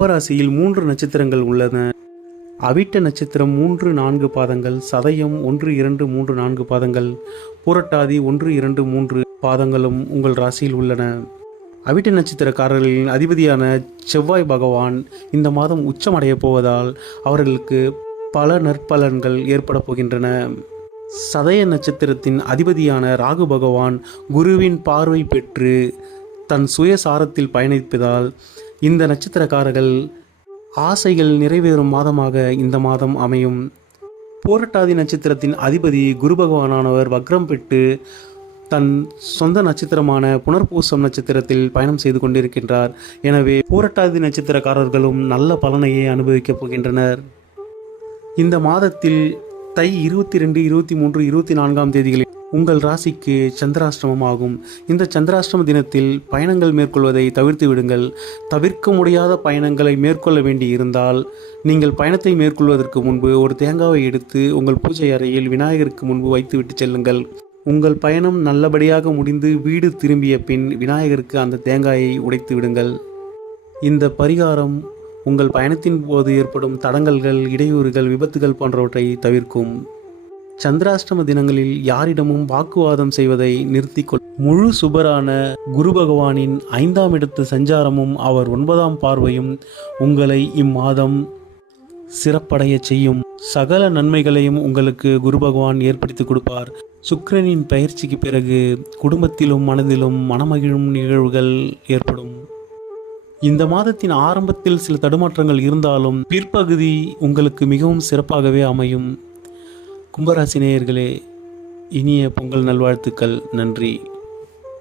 கும்பராசியில் 3 நட்சத்திரங்கள் உள்ளன. அவிட்ட நட்சத்திரம் 3, 4 பாதங்கள், சதயம் 1, 2, 3, 4 பாதங்கள், பூரட்டாதி 1, 2, 3 பாதங்களும் உங்கள் ராசியில் உள்ளன. அவிட்ட நட்சத்திரக்காரர்களின் அதிபதியான செவ்வாய் பகவான் இந்த மாதம் உச்சமடைய போவதால் அவர்களுக்கு பல நற்பலன்கள் ஏற்பட போகின்றன. சதய நட்சத்திரத்தின் அதிபதியான ராகு பகவான் குருவின் பார்வை பெற்று தன் சுயசாரத்தில் பயணிப்பதால் இந்த நட்சத்திரக்காரர்கள் ஆசைகள் நிறைவேறும் மாதமாக இந்த மாதம் அமையும். பூரட்டாதி நட்சத்திரத்தின் அதிபதி குரு பகவானானவர் வக்ரம் பெற்று தன் சொந்த நட்சத்திரமான புனர்பூசம் நட்சத்திரத்தில் பயணம் செய்து கொண்டிருக்கின்றார். எனவே பூரட்டாதி நட்சத்திரக்காரர்களும் நல்ல பலனையே அனுபவிக்கப் போகின்றனர். இந்த மாதத்தில் தை 22, 23, 24ஆம் தேதிகளில் உங்கள் ராசிக்கு சந்திராஷ்டமம் ஆகும். இந்த சந்திராஷ்டம தினத்தில் பயணங்கள் மேற்கொள்வதை தவிர்த்து விடுங்கள். தவிர்க்க முடியாத பயணங்களை மேற்கொள்ள வேண்டி இருந்தால் நீங்கள் பயணத்தை மேற்கொள்வதற்கு முன்பு ஒரு தேங்காவை எடுத்து உங்கள் பூஜை அறையில் விநாயகருக்கு முன்பு வைத்துவிட்டு செல்லுங்கள். உங்கள் பயணம் நல்லபடியாக முடிந்து வீடு திரும்பிய பின் விநாயகருக்கு அந்த தேங்காயை உடைத்து விடுங்கள். இந்த பரிகாரம் உங்கள் பயணத்தின் போது ஏற்படும் தடங்கல்கள், இடையூறுகள், விபத்துகள் போன்றவற்றை தவிர்க்கும். சந்திராஷ்டம தினங்களில் யாரிடமும் வாக்குவாதம் செய்வதை நிறுத்திக்கொள். முழு சுபரான குரு பகவானின் 5ஆம் இடத்து சஞ்சாரமும் அவர் 9ஆம் பார்வையும் உங்களை இம்மாதம் சிறப்படைய செய்யும். சகல நன்மைகளையும் உங்களுக்கு குரு பகவான் ஏற்படுத்தி கொடுப்பார். சுக்கிரனின் பயிற்சிக்கு பிறகு குடும்பத்திலும் மனதிலும் மனமகிழும் நிகழ்வுகள் ஏற்படும். இந்த மாதத்தின் ஆரம்பத்தில் சில தடுமாற்றங்கள் இருந்தாலும் பிற்பகுதி உங்களுக்கு மிகவும் சிறப்பாகவே அமையும். கும்பராசி நேயர்களே, இனிய பொங்கல் நல்வாழ்த்துக்கள். நன்றி.